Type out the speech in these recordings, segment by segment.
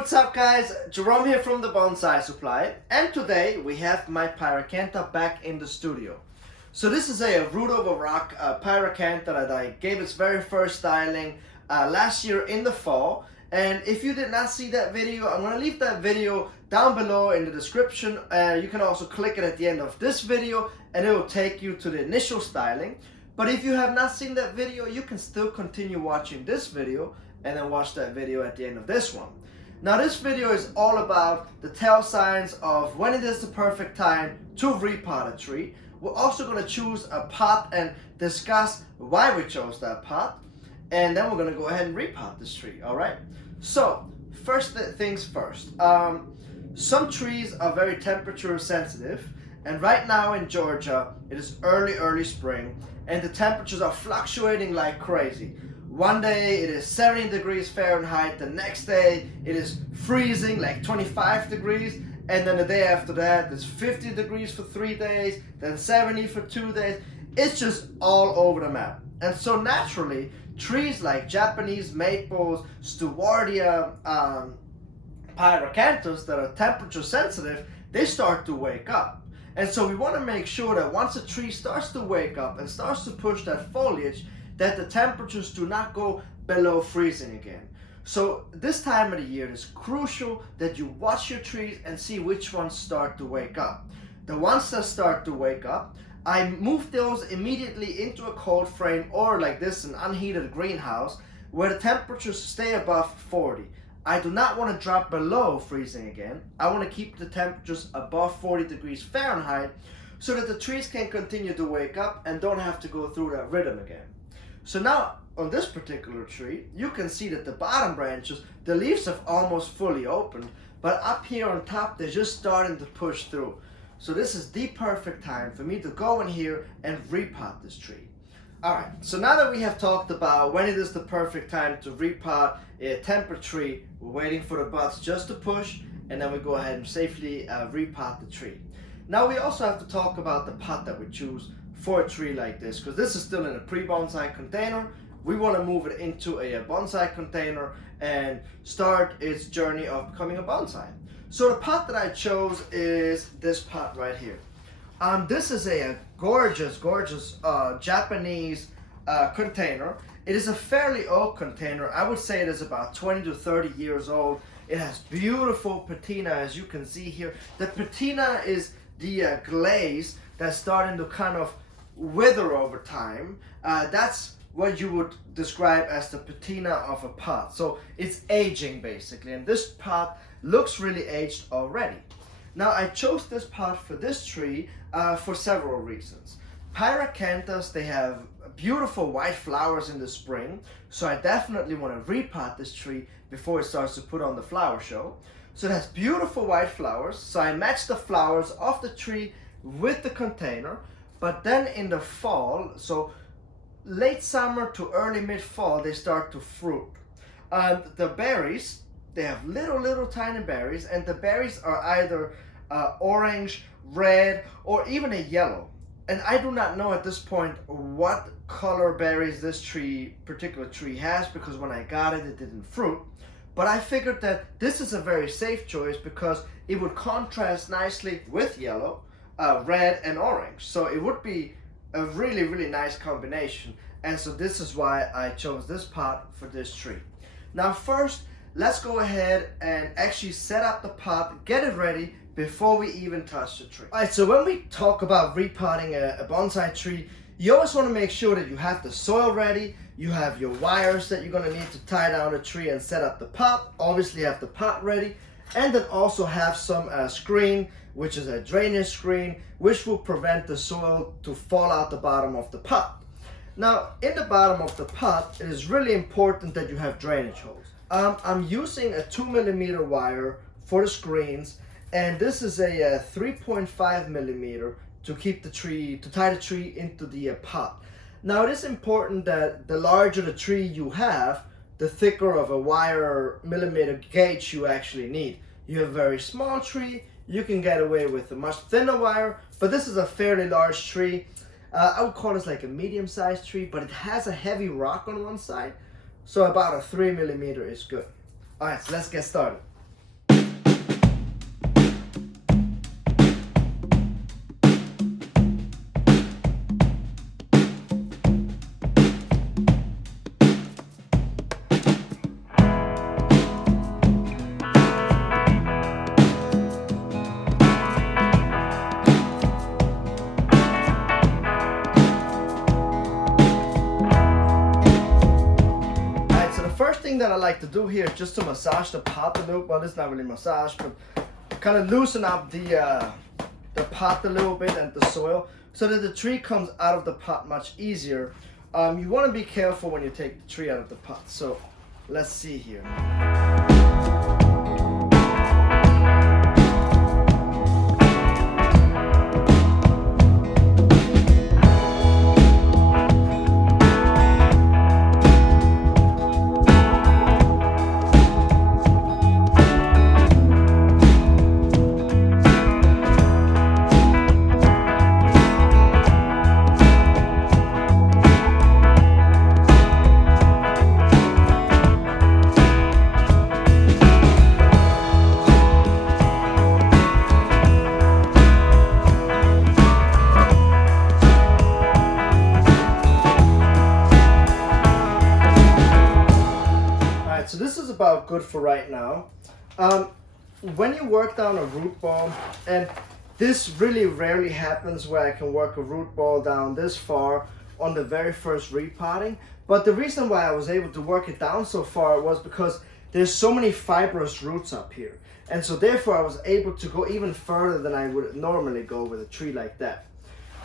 what's up guys? Jerome here from the Bonsai Supply, and today we have my Pyracantha back in the studio. So this is a root over rock Pyracantha that I gave its very first styling last year in the fall. And if you did not see that video, I'm going to leave that video down below in the description. You can also click it at the end of this video and it will take you to the initial styling. But if you have not seen that video, you can still continue watching this video and then watch that video at the end of this one. Now this video is all about the tell signs of when it is the perfect time to repot a tree. We're also going to choose a pot and discuss why we chose that pot. And then we're going to go ahead and repot this tree, alright? So, first things first. Some trees are very temperature sensitive. And right now in Georgia, it is early spring. And the temperatures are fluctuating like crazy. One day it is 70 degrees Fahrenheit, the next day it is freezing like 25 degrees, and then the day after that it's 50 degrees for 3 days, then 70 for 2 days. It's just all over the map. And so naturally, trees like Japanese maples, Stewartia, Pyracanthas that are temperature sensitive, they start to wake up. And so we want to make sure that once a tree starts to wake up and starts to push that foliage, that the temperatures do not go below freezing again. So this time of the year, it is crucial that you watch your trees and see which ones start to wake up. The ones that start to wake up, I move those immediately into a cold frame, or like this, an unheated greenhouse, where the temperatures stay above 40. I do not want to drop below freezing again. I want to keep the temperatures above 40 degrees Fahrenheit so that the trees can continue to wake up and don't have to go through that rhythm again. So now on this particular tree, you can see that the bottom branches, the leaves have almost fully opened, but up here on top, they're just starting to push through. So this is the perfect time for me to go in here and repot this tree. Alright, so now that we have talked about when it is the perfect time to repot a temperate tree, we're waiting for the buds just to push, and then we go ahead and safely repot the tree. Now we also have to talk about the pot that we choose for a tree like this, because this is still in a pre-bonsai container. We want to move it into a bonsai container and start its journey of becoming a bonsai. So the pot that I chose is this pot right here. This is a gorgeous Japanese container. It is a fairly old container. I would say it is about 20 to 30 years old. It has beautiful patina, as you can see here. The patina is the glaze that's starting to kind of wither over time. That's what you would describe as the patina of a pot. So it's aging basically, and this pot looks really aged already. Now I chose this pot for this tree for several reasons. Pyracanthas, they have beautiful white flowers in the spring, so I definitely want to repot this tree before it starts to put on the flower show. So it has beautiful white flowers, so I matched the flowers of the tree with the container. But then in the fall, so late summer to early mid-fall, they start to fruit. And the berries, they have little tiny berries, and the berries are either orange, red, or even a yellow. And I do not know at this point what color berries this particular tree has, because when I got it, it didn't fruit. But I figured that this is a very safe choice because it would contrast nicely with yellow, red and orange. So it would be a really nice combination. And so this is why I chose this pot for this tree. Now first, let's go ahead and actually set up the pot, get it ready before we even touch the tree. Alright, so when we talk about repotting a bonsai tree, you always want to make sure that you have the soil ready, you have your wires that you're going to need to tie down the tree and set up the pot, obviously have the pot ready, and then also have some screen, which is a drainage screen, which will prevent the soil to fall out the bottom of the pot. Now, in the bottom of the pot, it is really important that you have drainage holes. I'm using a 2mm wire for the screens, and this is a 3.5mm to keep the tree, to tie the tree into the pot. Now, it is important that the larger the tree you have, the thicker of a wire millimeter gauge you actually need. You have a very small tree, you can get away with a much thinner wire, but this is a fairly large tree. I would call this like a medium-sized tree, but it has a heavy rock on one side, so about a 3mm is good. Alright, so let's get started. like to do here is just to massage the pot a little. Well, it's not really massage, but kind of loosen up the pot a little bit and the soil so that the tree comes out of the pot much easier. You want to be careful when you take the tree out of the pot. So let's see here. So this is about good for right now. When you work down a root ball, and this really rarely happens where I can work a root ball down this far on the very first repotting, but the reason why I was able to work it down so far was because there's so many fibrous roots up here, and so therefore I was able to go even further than I would normally go with a tree like that.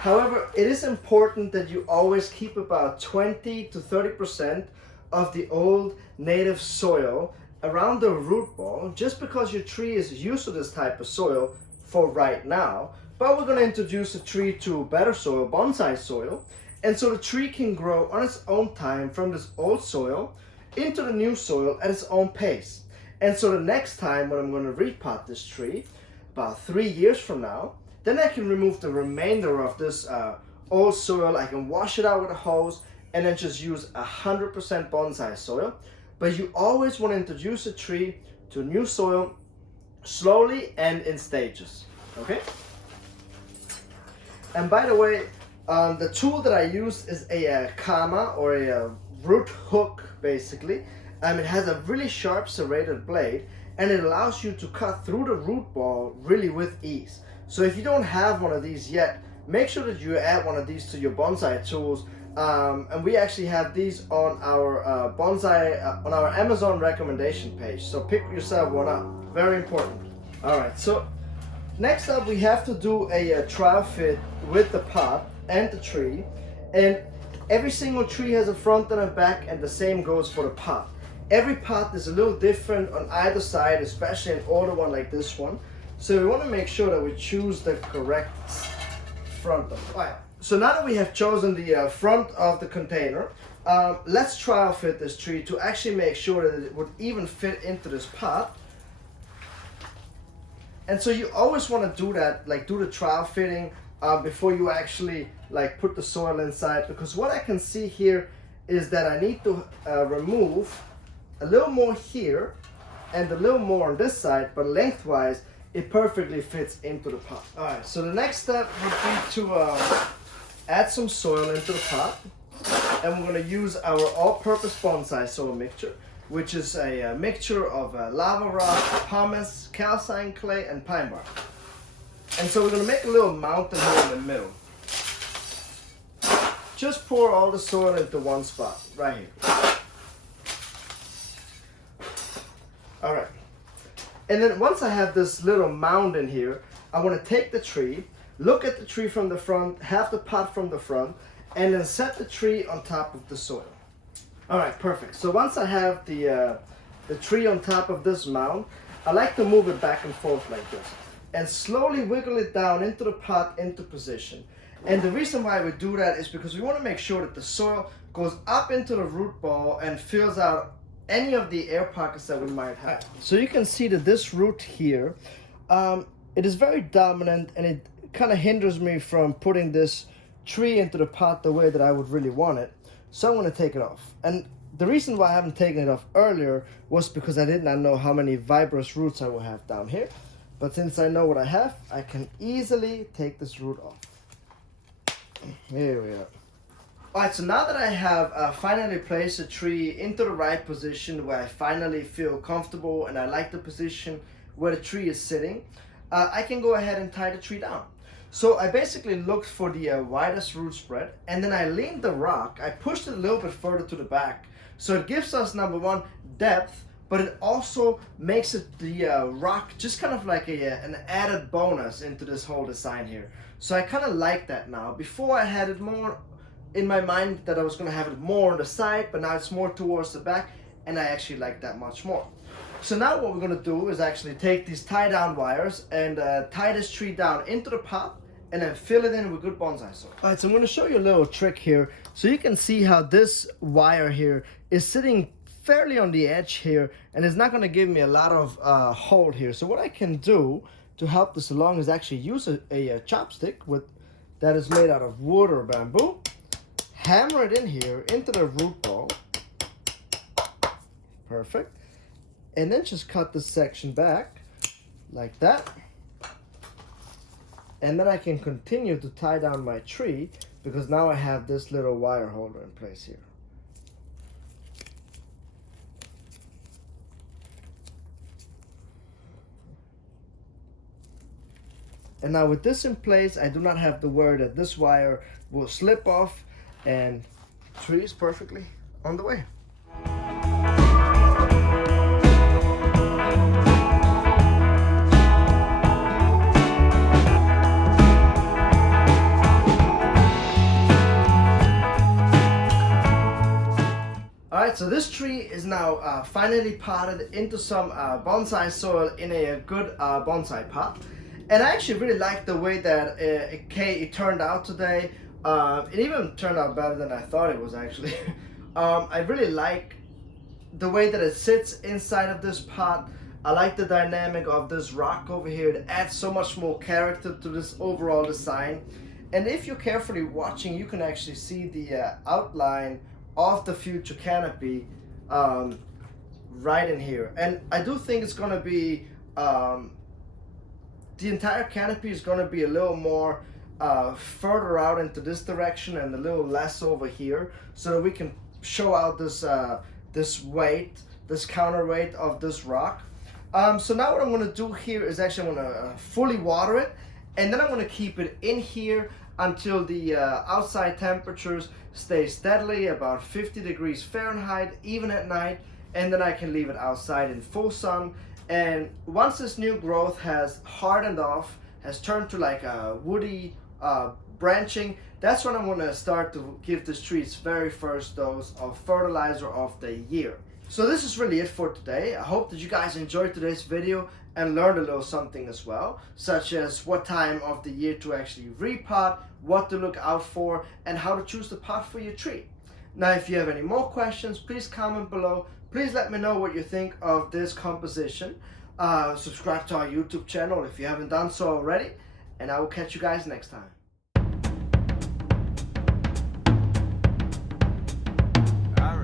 However, it is important that you always keep about 20 to 30% of the old native soil around the root ball, just because your tree is used to this type of soil for right now. But we're going to introduce the tree to better soil, bonsai soil, and so the tree can grow on its own time from this old soil into the new soil at its own pace. And so the next time when I'm going to repot this tree, about 3 years from now, then I can remove the remainder of this old soil. I can wash it out with a hose and then just use 100% bonsai soil. But you always want to introduce a tree to new soil slowly and in stages, okay? And by the way, the tool that I use is a kama, or a root hook, basically. It has a really sharp serrated blade, and it allows you to cut through the root ball really with ease. So if you don't have one of these yet, make sure that you add one of these to your bonsai tools. And we actually have these on our bonsai on our Amazon recommendation page, so pick yourself one up. Very important. All right, so next up we have to do a trial fit with the pot and the tree, and every single tree has a front and a back, and the same goes for the pot. Every pot is a little different on either side, especially an older one like this one, so we want to make sure that we choose the correct front of it. All right. So now that we have chosen the front of the container, let's trial fit this tree to actually make sure that it would even fit into this pot. And so you always want to do that, like do the trial fitting before you actually like put the soil inside, because what I can see here is that I need to remove a little more here and a little more on this side, but lengthwise it perfectly fits into the pot. All right, so the next step would be to add some soil into the pot, and we're going to use our all-purpose bonsai soil mixture, which is a mixture of lava rock, pumice, calcine clay, and pine bark. And so we're going to make a little mountain here in the middle. Just pour all the soil into one spot, right here. All right. And then once I have this little mound in here, I want to take the tree, look at the tree from the front, have the pot from the front, and then set the tree on top of the soil. All right, perfect. So once I have the tree on top of this mound, I like to move it back and forth like this, and slowly wiggle it down into the pot into position. And the reason why we do that is because we want to make sure that the soil goes up into the root ball and fills out any of the air pockets that we might have. So you can see that this root here, it is very dominant, and it kind of hinders me from putting this tree into the pot the way that I would really want it. So I'm going to take it off. And the reason why I haven't taken it off earlier was because I did not know how many fibrous roots I will have down here. But since I know what I have, I can easily take this root off. Here we are. Alright, so now that I have finally placed the tree into the right position where I finally feel comfortable and I like the position where the tree is sitting, I can go ahead and tie the tree down. So I basically looked for the widest root spread, and then I leaned the rock, I pushed it a little bit further to the back So it gives us, number one, depth, but it also makes it the rock just kind of like an added bonus into this whole design here. So I kind of like that now. Before I had it more in my mind that I was going to have it more on the side, but now it's more towards the back, and I actually like that much more. So now what we're going to do is actually take these tie down wires and tie this tree down into the pot and then fill it in with good bonsai soil. Alright, so I'm going to show you a little trick here. So you can see how this wire here is sitting fairly on the edge here, and it's not going to give me a lot of hold here. So what I can do to help this along is actually use a chopstick that is made out of wood or bamboo. Hammer it in here into the root ball. Perfect. And then just cut this section back like that. And then I can continue to tie down my tree because now I have this little wire holder in place here. And now with this in place, I do not have to worry that this wire will slip off, and the tree is perfectly on the way. Alright, so this tree is now finally potted into some bonsai soil in a good bonsai pot. And I actually really like the way that it turned out today. It even turned out better than I thought it was actually. I really like the way that it sits inside of this pot. I like the dynamic of this rock over here. It adds so much more character to this overall design. And if you're carefully watching, you can actually see the outline of the future canopy right in here. And I do think it's going to be the entire canopy is going to be a little more further out into this direction and a little less over here, so that we can show out this this weight, this counterweight of this rock. So now what I'm going to do here is actually I'm going to fully water it, and then I'm going to keep it in here until the outside temperatures stay steadily about 50 degrees Fahrenheit, even at night, and then I can leave it outside in full sun. And once this new growth has hardened off, has turned to like a woody branching, that's when I'm going to start to give this tree its very first dose of fertilizer of the year. So this is really it for today. I hope that you guys enjoyed today's video and learned a little something as well, such as what time of the year to actually repot, what to look out for, and how to choose the pot for your tree. Now, if you have any more questions, please comment below. Please let me know what you think of this composition. Subscribe to our YouTube channel if you haven't done so already, and I will catch you guys next time. All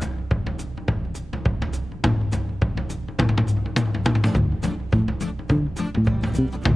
right.